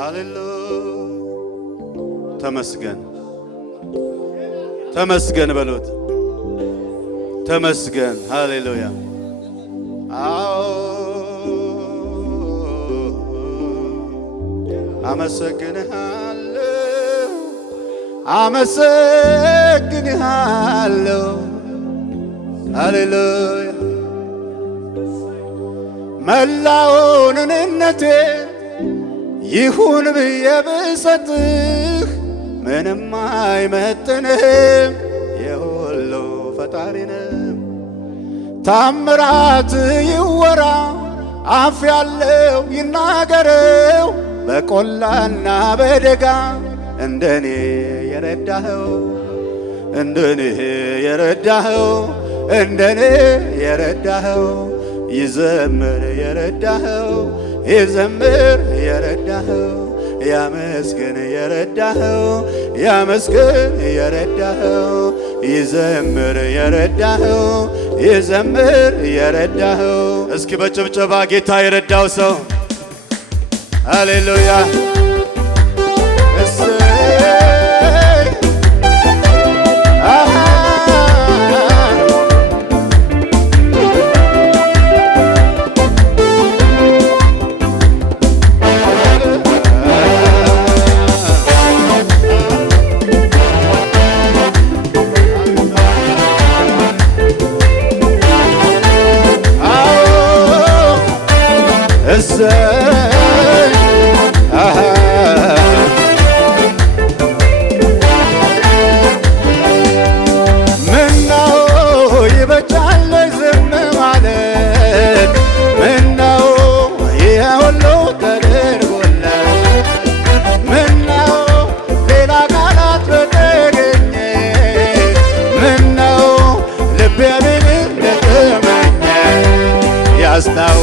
ሃሌሉያ ተመስገን ተመስገን በሉት ተመስገን ሃሌሉያ አመሰግንሃለሁ አመሰግንሃለሁ ሃሌሉያ መላውን እኔነቴን ይሁን ብዬ ብሰጥህ ምንም አይመጥንህም የሁሉ ፈጣሪ ነህ ታምራት ይወራ አፍ ያለው ይናገረው በቆላና በደጋ እንደኔ የረዳኸው እንደኔ የረዳኸው እንደኔ የረዳኸው ይዘምር የረዳኸው ይዘምር የረዳኸው ያመስግን የረዳኸው ያመስግን የረዳኸው ይዘምር የረዳኸው ይዘምር የረዳኸው። እስኪ በጭብጨባ ጌታ የረዳው ሰው ሃሌሉያ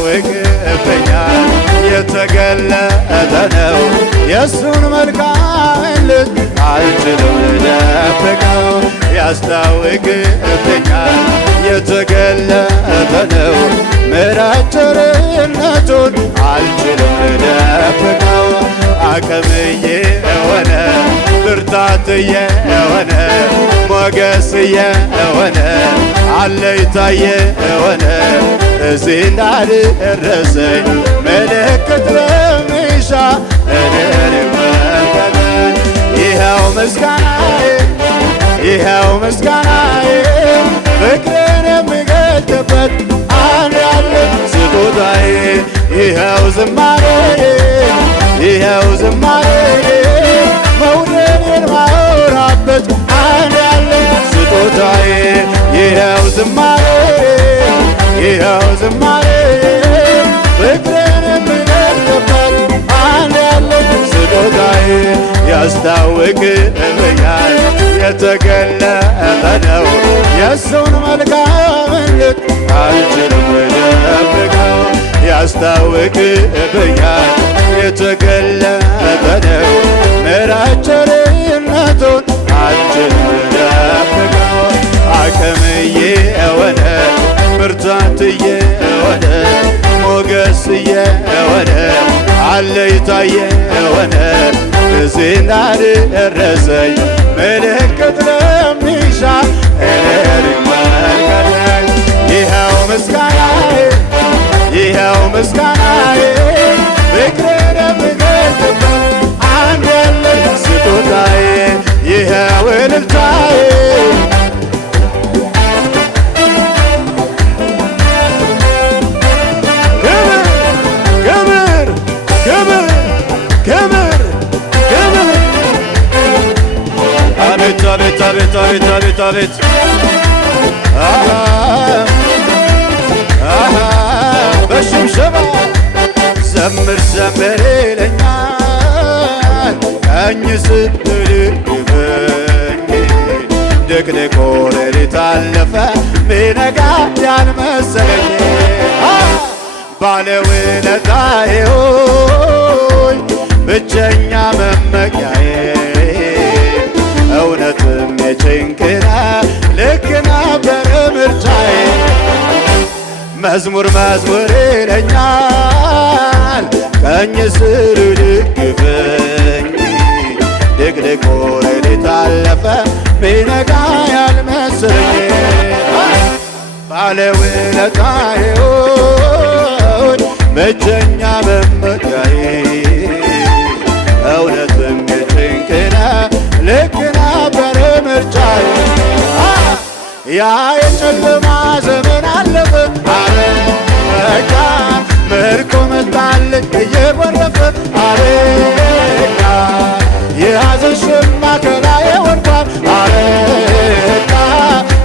ያስታውቅብኛል የተገለጠ ነው የእሱን መልካምነት አልችልም ልደብቀው ያስታውቅብኛል የተገለጠ ነው ምሕረት ቸርነቱን አልችልም ልደብቀው አቅምዬ የሆነ ብርታትዬ የሆነ ሞገስዬ የሆነ አለኝታዬ የሆነ እዚህ እንዳልደረሰኝ ምልክት ለሚሻ እኔን ይመልከተኝ ይኸው ምስጋናዬ ይኸው ምስጋናዬ ፍቅርን የሚገልጥበት አንድ ያለ ስጦታዬ ይኸው ዝማሬ ይኸው ዝማሬ መውደዴን ማወራበት አንድ ያለ ስጦታዬ ይኸው ዝማሬ ይኸው ዝማሬ ፍቅርን የምገልጥበት አንድ ያለው ስጦታዬ ያስታውቅብኛል የተገለጠ ነው የእሱን መልካምነት አልችልም ልደብቀው ያስታውቅብኛል የተገለጠ ነው ምሕረት ቸርነቱን አልችልም ልደብቀው አቅምዬ የሆነ ብርታትዬ የሆነ ሞገስዬ የሆነ አለኝታዬ የሆነ እዚህ እንዳልደረሰኝ ምልክት ለሚሻ እኔን ይመልከተኝ ይኸው ምስጋናዬ ይኸው ምስጋናዬ ፍቅርን የምገልጥበት አንድ ያለኝ ስጦታዬ ይኸው እልልታዬ አቤት አቤት አቤት አቤት አቤት በሽብሸባ ዘምር ዘምር ይለኛል ቀኝ ስትደግፈኝ ድቅድቁ ሌሊት አለፈ ሚነጋ ያልመሰለኝ ባለውለታዬ ሆይ ብቸኛ መመኪያዬ እውነትም የጭንቅና ልክ ነበረ ምርጫዬ መዝሙር መዝሙር ይለኛል ቀኝ ስር ደግፈኝ ድቅድቆ ሌሊት አለፈ ሚነጋ ያልመሰለኝ ባለውለታዬ ሆይ ብቸኛ መመኪያዬ እውነትም የጭንቅና ልክ ነበረ ምርጫዬ ያ የጨለማ ዘመን አለፈ አበቃ ምርኮ መጣልኝ እየጎረፈ አበቃ የሐዘን ሸማ ከላዬ ወድቋል አበቃ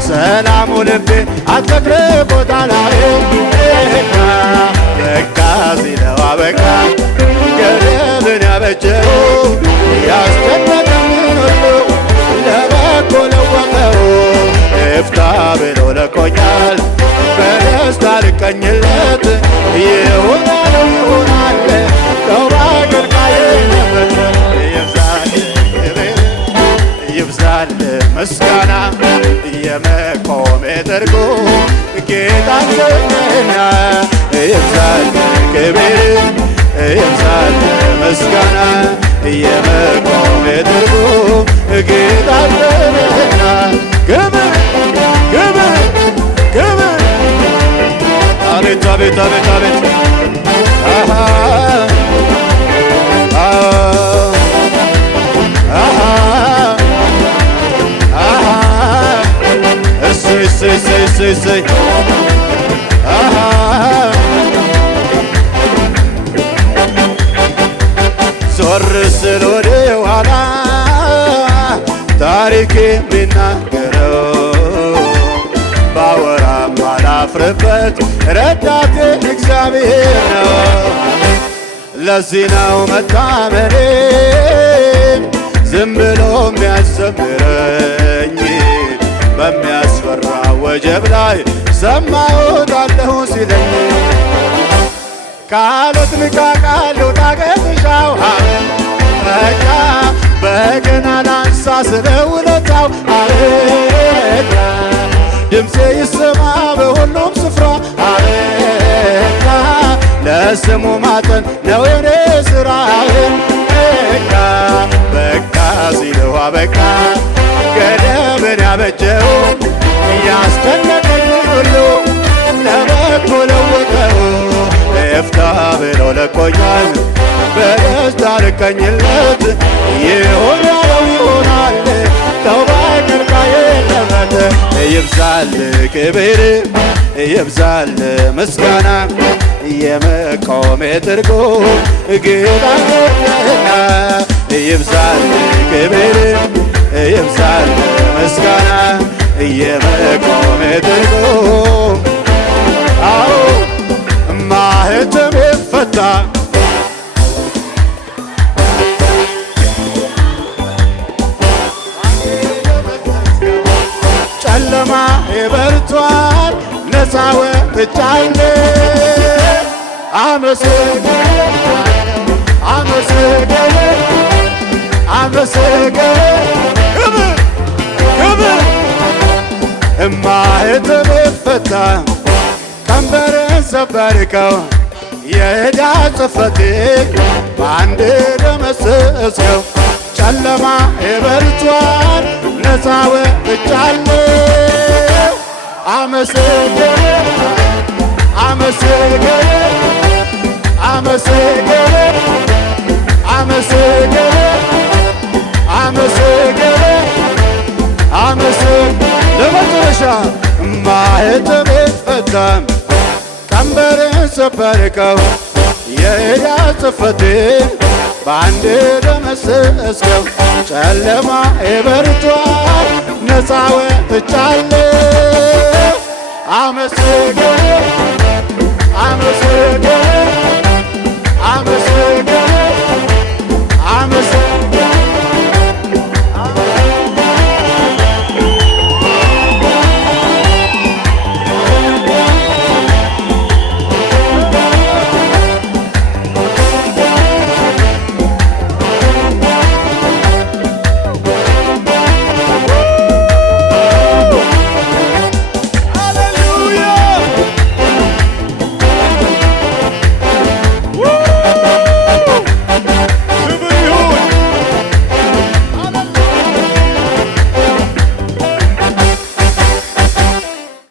ሰላሙ ልቤን አጥለቅልቆታል አበቃ በቃ ሲለው አበቃ ገደብን ያበጀው ያስጨነቀኝን ሁሉ ለበጎ ለወጠው እፍታ ብሎ ለቆኛል በደስታ ልቀኝለት ይሆናል ይሆናል ተውባ ገልቃዬ ይብዛል ምስጋና የመቆሜ ትርጉም ጌታን ነህና ይብዛል ክብር ይብዛል ምስጋና የመቆሜ ትርጉም ጌታን ነህና ክብር ክብር ክብር አቤት አቤት አቤት አቤት እሰይ ዞር ስል ወደ ኋላ ታሪክ የሚናገረው ባወራም ባላፍርበት ረዳቴ እግዚአብሔር ነው። ለዚህ ነው መታመኔ ዝም ብሎ የሚያዘምረኝ በሚያስፈራ ወጀብ ላይ ሰማሁታለሁ ሲለኝ ቃሎት ልቃቃለሁ ታገትሻው በቃ በገና ላንሳ ስለ ውለታው አበቃ ድምፄ ይሰማ በሁሉም ስፍራ አበቃ ለስሙ ማጠን ነው የኔ ሥራ በቃ በቃ ሲለው አበቃ ገደብን ያበጀው ያስጨነቀኝ ሁሉ ለበጎ ለወጠው እፍታ ብሎ ለቆኛል በደስታ ልቀኝለት ይሆን ያለው ይሆናል ተውባ ገልቃዬ ለመተ ይብዛል ክብር ይብዛል ምስጋና የመቆሜ ትርጉም ጌታ ነህና ይብዛል ክብር ይብዛል ምስጋና የመቆሜ ትርጉም አዎ ማህተም ፈታ ጨለማ በርቷል ነፃ ወጥቻለሁ አመሰግናለሁ ማህተም ፈታ ቀንበርን ሰበርከው የዕዳ ጽሕፈቴን በአንድ ደመሰስከው ጨለማ በርቷል ነፃ ወጥቻለሁ ለመጨረሻ ማህተም ፈታ ቀንበርን ሰበርከው የዕዳ ጽሕፈቴን በአንድ ደመሰስከው ጨለማ በርቷል ነፃ ወጥቻለሁ አመሰግናለሁ